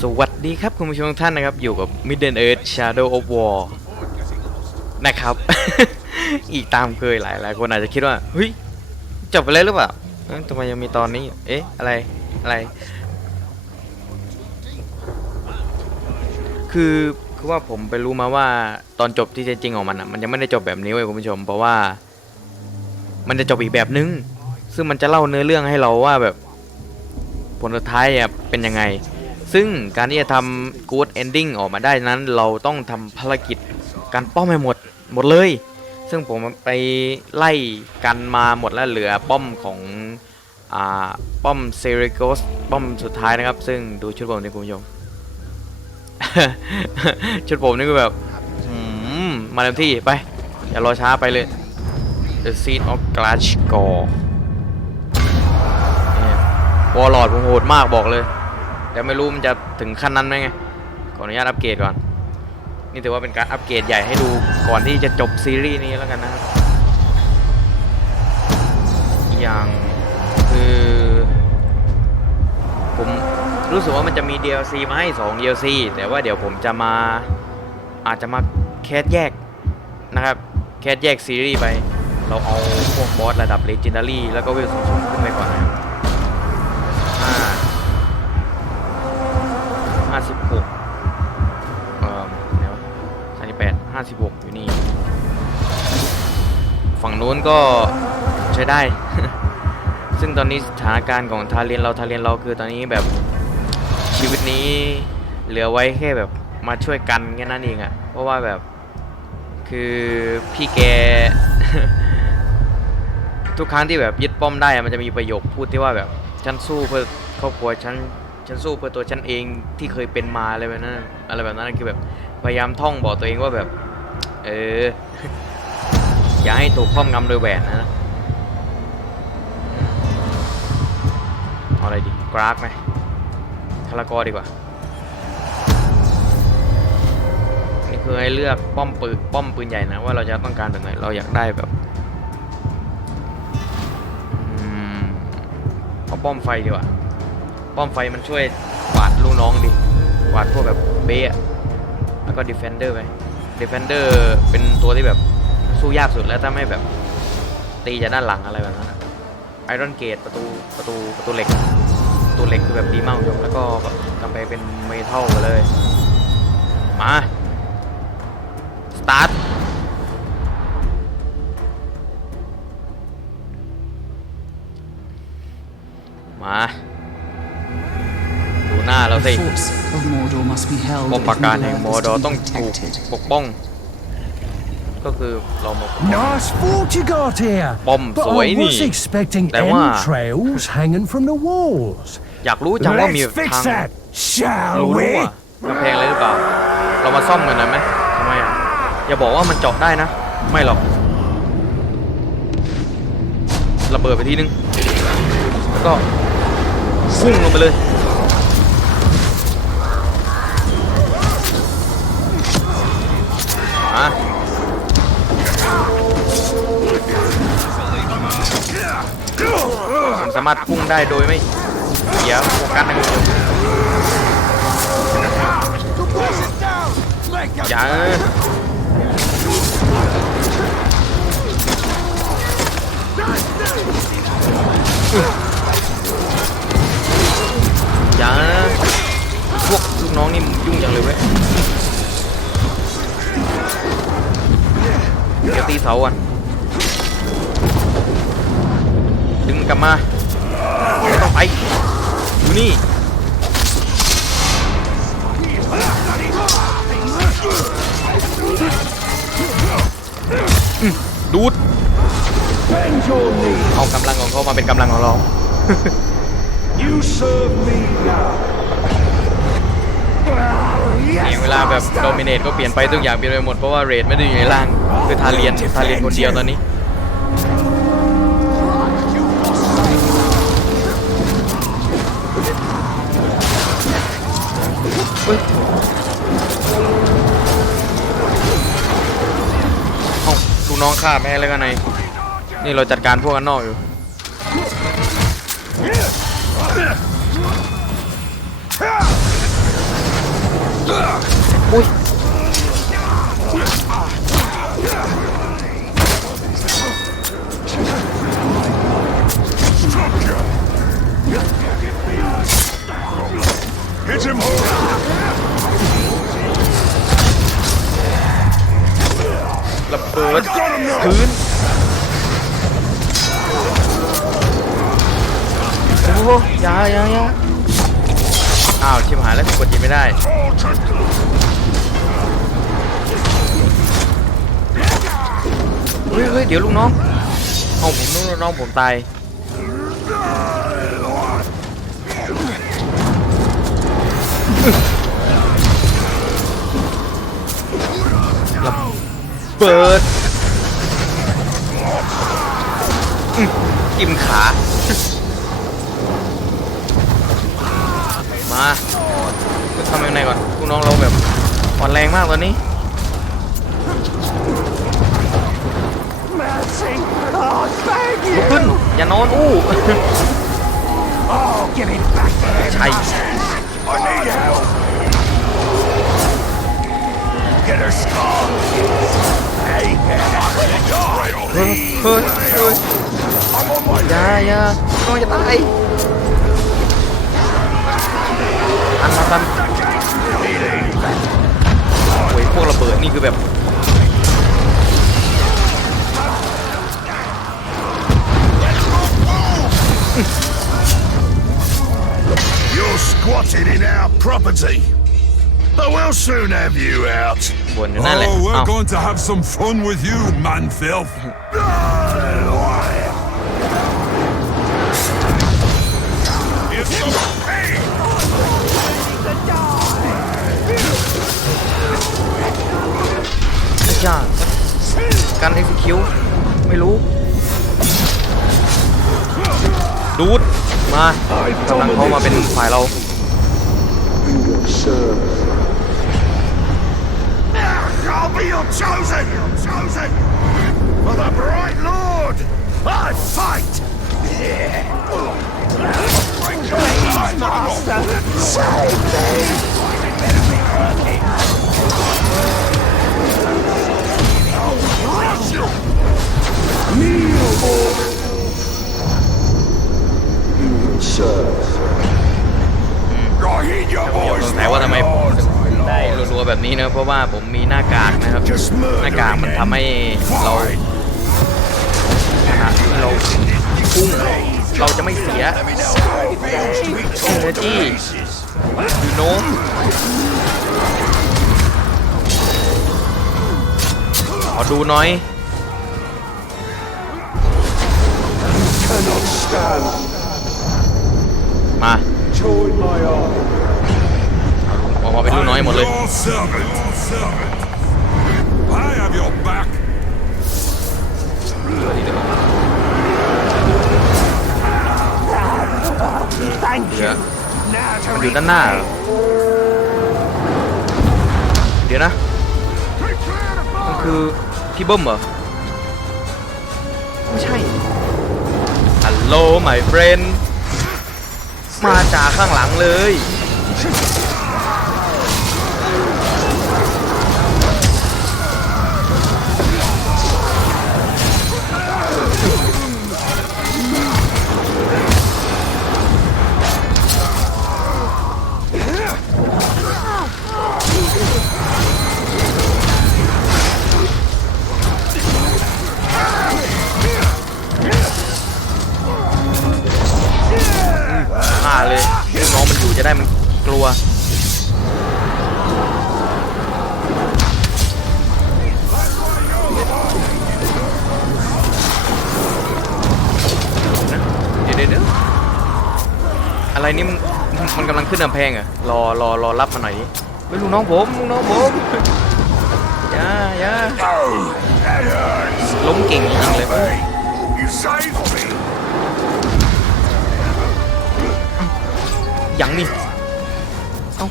สวัสดีครับคุณผู้ชมทุกท่านนะครับ อยู่กับ Midden Earth Shadow of War นะครับ อีกตามเคยหลายหลายคนอาจจะคิดว่าเฮ้ยจบไปแล้วหรือเปล่าเอ้ยทำไมยังมีตอนนี้ เอ๊ะ อะไรอะไร คือคือว่าผมไปรู้มาว่าตอนจบที่แท้จริงของมันอะมันยังไม่ได้จบแบบนี้เว้ยคุณผู้ชม เพราะว่า มันจะจบอีกแบบนึง ซึ่งมันจะเล่าเนื้อเรื่องให้เราว่าแบบผลสุดท้ายอะเป็นยังไง ซึ่งการที่จะทำ good ending ออกมาได้นั้น เราต้องทำภารกิจการป้อมให้หมดหมดเลย ซึ่งผมไปไล่กันมาหมดแล้วเหลือป้อมของอ่าป้อมเซริโกสป้อมสุดท้ายนะครับ ซึ่งดูชุดผมนี่คุณผู้ชม ชุดผมนี่ก็แบบมมาเต็มที่ไป อย่ารอช้าไปเลย The Seed of Glashgore วอลลอดผมโหดมากบอกเลย แต่ไม่รู้มันจะถึงขั้นนั้นไหมไงขออนุญาตอัปเกรดก่อน นี่ถือว่าเป็นการอัปเกรดใหญ่ให้ดูก่อนที่จะจบซีรีส์นี้แล้วกันนะครับอย่างคือผมรู้สึกว่ามันจะมี DLC มาให้ 2 DLC แต่ว่าเดี๋ยวผมจะมาอาจจะมาแคสแยกนะครับ แคสแยกซีรีส์ไป เราเอาพวกบอสระดับ Legendary แล้วก็เวลสูงๆขึ้นไปก่อนนะ สิบหกเอ่อไหนวะสามสิบแปดห้าสิบหกอยู่นี่ ฝั่งนู้นก็ใช้ได้ ซึ่งตอนนี้สถานการณ์ของทาเรียนเราทาเรียนเราคือตอนนี้แบบชีวิตนี้เหลือไว้แค่แบบมาช่วยกันแค่นั้นเองอะเพราะว่าแบบคือพี่แก ทุกครั้งที่แบบยึดป้อมได้มันจะมีประโยคพูดที่ว่าแบบฉันสู้เพื่อครอบครัวฉัน ฉันสู้เพื่อตัวฉันเองที่เคยเป็นมาอะไรแบบนั้นอะไรแบบนั้นคือแบบพยายามท่องบอกตัวเองว่าแบบ เออ อย่าให้ถูกครอบงำโดยแหวนนะอะไรดีกรากไหมคารากอดีกว่า นี่คือให้เลือกป้อมปืนป้อมปืนใหญ่นะ ว่าเราจะต้องการแบบไหน เราอยากได้แบบอืมเอาป้อมไฟดีกว่า ป้อมไฟมันช่วยกวาดลูกน้องดิกวาดพวกแบบเบะแล้วก็ดีเฟนเดอร์ไปดีเฟนเดอร์เป็นตัวที่แบบสู้ยากสุดแล้วถ้าไม่แบบตีจากด้านหลังอะไรแบบนั้นไอรอนเกตประตูประตูประตูเหล็กประตูเหล็กคือแบบดีมากคุณผู้ชมแล้วก็แบบกำแพงเป็นเมทัลไปเลย มา สตาร์ทาเราสิ The force of Mordor must be held ป้อม if ปราการแห่ง Middle มอ Earth ดอ is to ต้อง be ถูก protected. ปกป้อง ก็คือเรามาปกป้อง Nice fort you got here. Bom but sủi I was nè. expecting Tại quá à. entrails hanging from the walls. อยากรู้จังว่ามี Let's fix ทาง that, shall รู้ we? ว่ากำแพงอะไรหรือเปล่า เรามาซ่อมกันหน่อยไหมทำไมอะ อย่าบอกว่ามันเจาะได้นะ ไม่หรอก ระเบิดไปทีนึง แล้วก็พุ่งลงไปเลย ผมสามารถพุ่งได้โดยไม่เสียโฟกัสนะคุณผู้ชมอย่าอย่าพวกลูกน้องนี่ยุ่งจังเลยเว้ยเดี๋ยวตีเสาก่อน กลับมาไม่ต้องไปอยู่นี่อืมดูด Bend your knees. เอากำลังของเขามาเป็นกำลังของเรา You serve me now. อย่างเวลาแบบโดมิเนตก็เปลี่ยนไปทุกอย่างเปลี่ยนไปหมดเพราะว่าเรดไม่ได้อยู่ในล่าง คือทาเรียนทาเรียนคนเดียวตอนนี้ อุ้ยเอ้าลูกน้องฆ่าแม่แล้วกันไงนี่เราจัดการพวกกันนอกอยู่อุ้ย Hit him hard. ระเบิดพื้นโอ้โหอยาอยาอยาอ้าวชิมหายแล้วกดยิงไม่ได้เฮ้ยเฮ้ยเดี๋ยวลูกน้องเอาผมลูกน้องผมตาย ระเบิดอื้อจิ้มขา มาทำยังไงก่อนลูกน้องเราแบบอ่อนแรงมากตอนนี้ลุกขึ้นอย่านอนอู้ใช่ I need help. Get her skull. Hey, right on เฮ้ยเฮ้ยเฮ้ย I'm on my อย่าอย่าน้องจะตายอันมาตันโอ้ยพวกระเบิดนี่คือแบบ You're squatting in our property. But we'll soon have you out. บนอยู่นั่นแหละ Oh, we're เอ้า going to have some fun with you, man filth. It's a pain. อาจารย์การ execute ไม่รู้ดูด มากำลังเข้ามาเป็นฝ่ายเรา ราะว่าผมมีหน้ากากนะครับ หน้ากากมันทำให้เราขณะที่เราพุ่งเราจะไม่เสีย energy you know ขอดูหน่อย Cannot stand. มา Join my arm. ออกมา เป็นลูกน้อยหมดเลย Your servant. servant. I have your back. เดี๋ยวมันอยู่ด้านหน้าเหรอเดี๋ยวนะ มันคือพี่เบิ้มเหรอ ไม่ใช่ ฮัลโหล my friend มาจากข้างหลังเลย นกำลังขึ้นกำแพงเหรอรอรอรอรับมาหน่อยดิเฮ้ยลูกน้องผมลูกน้องผมอย่าอย่าล้มเก่งจริงเลยยังนี่เอา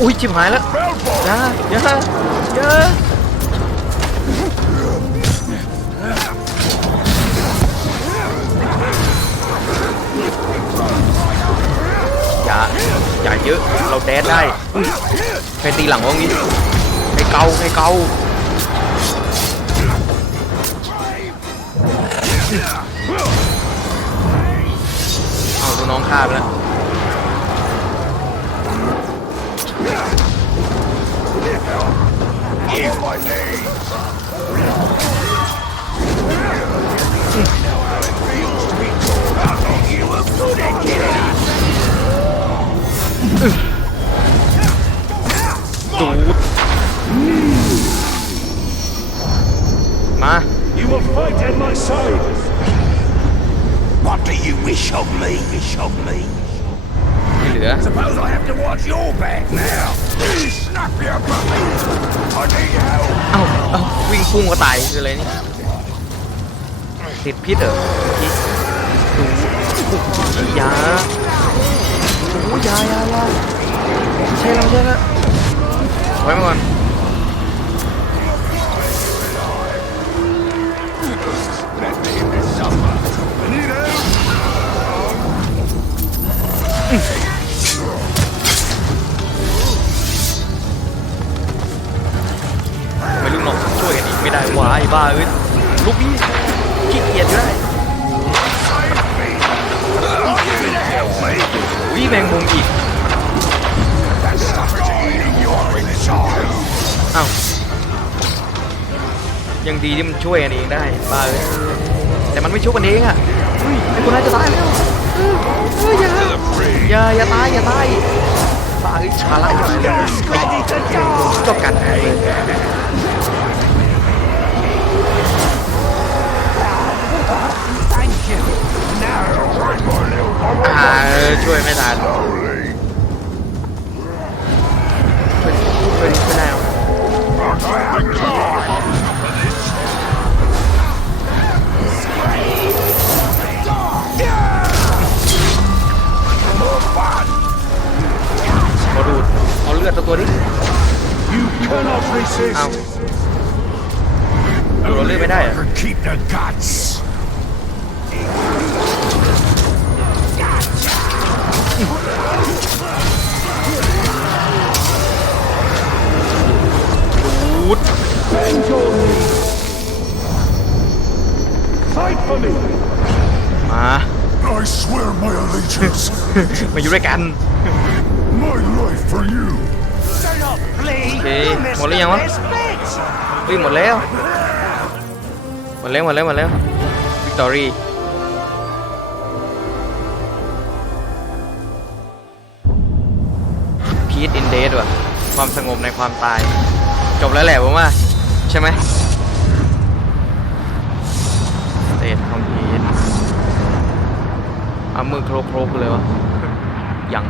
อุ้ยชิบหายแล้วอย่าอย่าอย่า ได้อุ้ยใครตีหลังวะงี้ใครเกาใครเกาเอาลูกน้องฆ่าไปแล้ว You will fight at my side. What do you wish of me? Wish of me? ที่เหลือ Suppose I have to watch your back now. Snap your puppy. I need help. เอ้าเอ้าวิ่งพุ่งก็ตายคืออะไรนี่ติดพิษเหรอพิษดูยาโอ้ยายายาใช่แล้วใช่แล้วไว้มาก่อน ไม่ลูกน้องช่วยกันอีกไม่ได้วะไอ้บ้าเอ้ยลูกพี่ขี้เกียจอยู่ได้วิแมงมุมอีกอ้าวยังดีที่มันช่วยกันเองได้บ้าเอ้ยแต่มันไม่ช่วยกันเองอะเฮ้ยไอ้คนนั้นจะตายแล้วเอย่าอย่าตายอย่าตายบ้ายชาละอยู่ไหนเลยชอบกันเลยอ่าเออช่วยไม่ทัน ตัวตัวนี้ You cannot เอา resist. ดูดเอาเลือดไม่ได้เหรอะ And keep the guts. ดูด Bend your knee. Fight for me. มา I swear my allegiance. มาอยู่ด้วยกัน my life for you. โอเคหมดหรือยังวะเฮ้ยหมดแล้ว หมดแล้ว หมดแล้ว หมดแล้ววิกตอรี่พีทอินเดสว่ะ ความสงบในความตาย จบแล้วแหละผมว่า ใช่ไหมเตะคอมพีทเอามือโครกโครกเลยวะ ยัง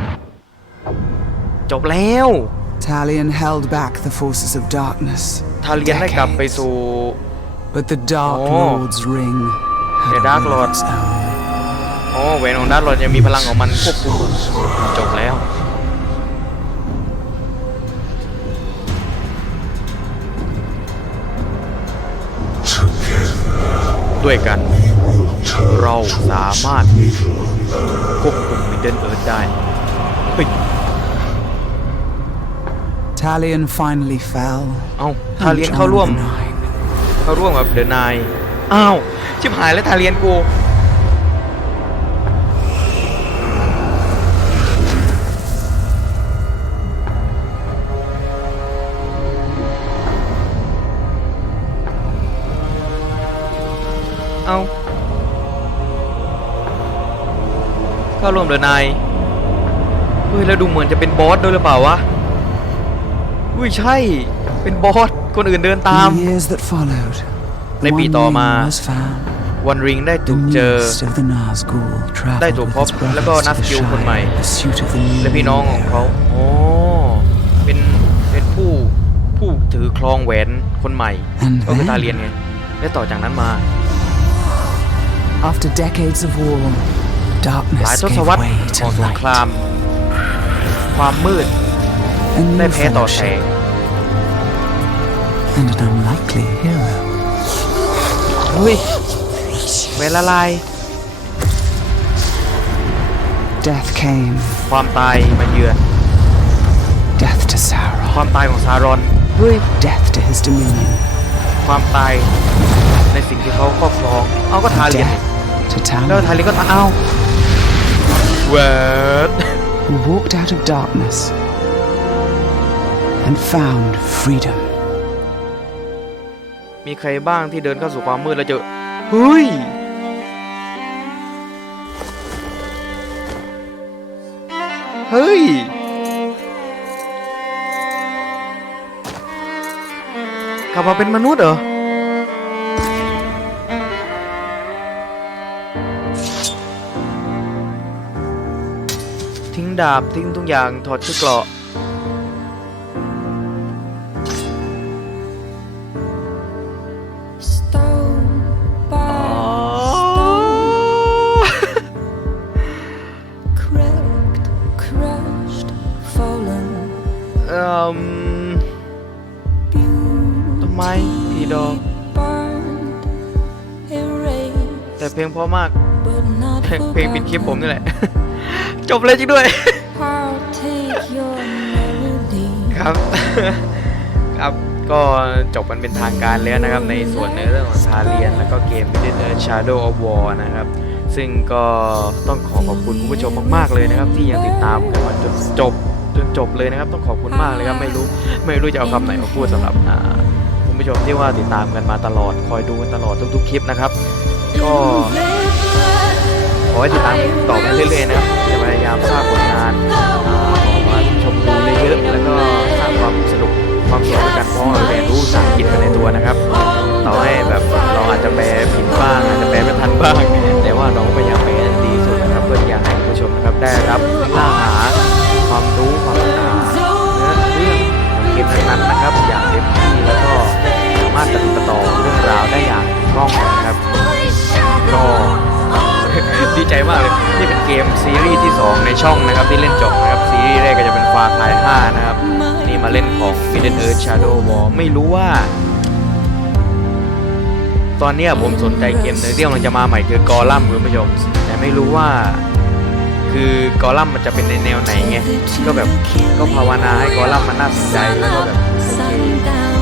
จบแล้ว Talion held back the forces of darkness. ทาเลียนได้กลับไปสู่ But the Dark Oh. Lord's ring had The a Dark will of Lord. its own. โอ้เวนของด้านรอนยังมีพลังของมันควบคุมจบแล้ว ด้วยกัน เราสามารถควบคุมมิดเดิลเอิร์ธได้เฮ้ย Talion finally fell. เอ้า and ทาเลียนเข้าร่วม joined the Nine. เข้าร่วมกับเดอะนายอ้าว ชิบหายแล้วทาเลียนกู เอา เข้าร่วมเดอะนายเฮ้ย แล้วดูเหมือนจะเป็นบอสด้วยหรือเปล่าวะ อุ้ยใช่ เป็นบอส คนอื่นเดินตาม In the years that followed, ในปี one ต่อ ring มา was found. วันริงได้ The ถูกเจอ niece of the Nazgul ได้ traveled ถูก with พบ its แล้วก็ brothers นั to ส the กิลคนใหม่ Shire in pursuit of the new และพี่น้องของเขา heir. โอ้เป็นเป็นผู้ผู้ถือครองแหวนคนใหม่ And ก็คือ then? ตาเรียนไง และต่อจากนั้นมา After decades of war, หลาย darkness ทศ gave วรรษ way ข to องสงค light. ราม ความมืด A ได้ new แพ้ต่อแส fellowship ง and an unlikely hero. เฮ้ยแหวนละลาย Death came, ความตายมาเยือนความตายของซารอนเฮ้ย Death to his dominion. ความตายในสิ่งที่เขาครอบครอง เอาก็ทาเลียน Death to แล้ว Talia, ทาเลียนก็ตายเอาเวิร์ด who walked out of darkness and found freedom. มีใครบ้างที่เดินเข้าสู่ความมืดแล้วเจอเฮ้ย เฮ้ย กลับมาเป็นมนุษย์เหรอ ทิ้งดาบทิ้งทุกอย่างถอดชุดเกราะ คลิปผม forgotten. นี่แหละ จบเลยจริงด้วย I'll take your melody. ครับ ครับก็จบกันเป็นทางการแล้วนะครับ ในส่วนในเรื่องของทาเลียน แล้วก็เกม Midnight Shadow of War นะครับ ซึ่งก็ต้องขอขอบคุณคุณผู้ชมมากๆเลยนะครับ ที่ยังติดตามกันมาจนจบจนจบเลยนะครับต้องขอบคุณมากเลยครับไม่รู้ไม่รู้จะเอาคำไหนมาพูดสำหรับอ่าคุณผู้ชมที่ว่าติดตามกันมาตลอดคอยดูกันตลอดทุกๆคลิปนะครับ ก็ข อให้ติดตามต่อไปเรื่อยๆนะครับจะพยายามสร้างผลงานอ่าอกมาชมดูเยอะๆแล้วก็สร้างความสนุกความสนุกด้วยกันเพราะว่าเรียนรู้ภาษาอังกฤษไปในตัวนะครับต่อให้แบบเราอาจจะแปลผิดบ้างอาจจะแปลไม่ทันบ้างแต่ว่าเราก็พยายามแปลให้ดีที่สุดนะครับเพื่อที่อยากให้ผู้ชมนะครับได้รับเนื้อหาความรู้ความอ่าเนื้อเรื่องของเกมนั้นนะครับ อย่างเต็มที่แล้วก็สามารถตัดต่อเรื่องราวได้อย่างถูกต้องนะครับก็ ดีใจมากเลย นี่เป็นเกมซีรีส์ที่ 2 ในช่องนะครับ ที่เล่นจบนะครับ ซีรีส์แรกก็จะเป็นฟาไทย5นะครับ นี่มาเล่นของ Middle Earth Shadow War ไม่รู้ว่า ตอนนี้ผมสนใจเกมเนื้อที่กำลังจะมาใหม่คือกอลัมคุณผู้ชม แต่ไม่รู้ว่า คือกอลัมมันจะเป็นในแนวไหนไง ก็แบบก็ภาวนาให้กอลัมมันน่าสนใจแล้วก็แบบโอเค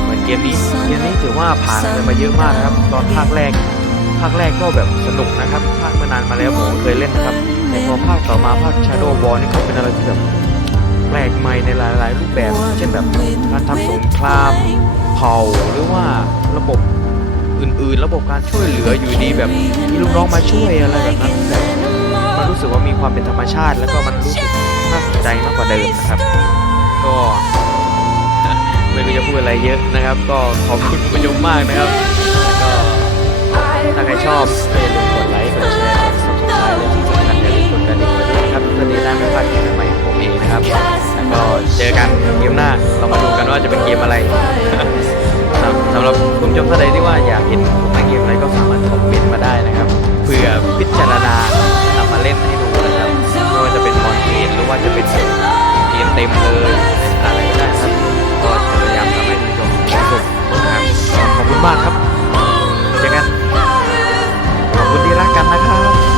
เหมือนเกมนี้เกมนี้ถือว่าผ่านอะไรมาเยอะมากครับ ตอนภาคแรก ภาคแรกก็แบบสนุกนะครับภาคเมื่อนานมาแล้วผมเคยเล่นนะครับแต่พอภาคต่อมาภาค Shadow War นี่ก็เป็นอะไรที่แบบแปลกใหม่ในหลาย ๆ รูปแบบ เช่นแบบการทำสงครามเผ่าหรือว่าระบบอื่น ๆ ระบบการช่วยเหลืออยู่ดีแบบมีลูกน้องมาช่วยอะไรแบบนั้นแบบมันรู้สึกว่ามีความเป็นธรรมชาติ แล้วก็มันรู้สึกน่าสนใจมากกว่าเดิมนะครับ ก็ไม่รู้จะพูดอะไรเยอะนะครับ ก็ขอบคุณผู้ชมมากนะครับ ถ้าใครชอบก็อย่าลืมกดไลค์ กดแชร์ กด subscribe และที่สำคัญอย่าลืมกดกระดิ่งไว้ด้วยนะครับเพื่อที่ได้ไม่พลาดคลิปใหม่ของผมเองนะครับ แล้วก็เจอกันเกมหน้า เรามาดูกันว่าจะเป็นเกมอะไรสำสำหรับคุณผู้ชมท่านใดที่ว่าอยากเห็นผมเล่นเกมอะไรก็สามารถคอมเมนต์มาได้นะครับเพื่อพิจารณานำมาเล่นให้ดูนะครับไม่ว่าจะเป็นมอนเกมหรือว่าจะเป็นเกมเต็มเลยอะไรก็ได้ครับก็จะพยายามทำให้คุณผู้ชมมีความสุขนะครับขอบคุณมากครับ กันขอบคุณที่รักกันนะครับ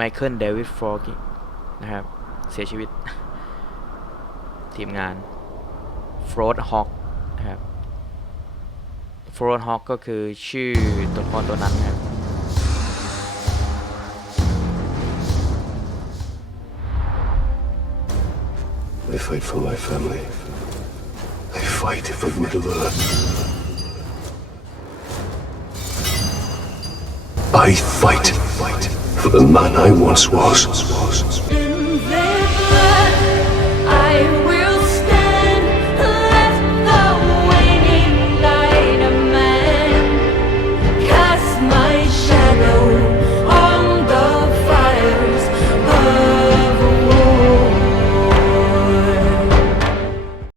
ไมเคิลเดวิดฟอร์กินะครับ เสียชีวิต ทีมงานฟรอดฮอ k นะครับฟรอดฮอ k ก็คือชื่อตัวละครตัวนั้นนะครับ I fight for my family. I fight for Middle Earth. I fight for the man I once was.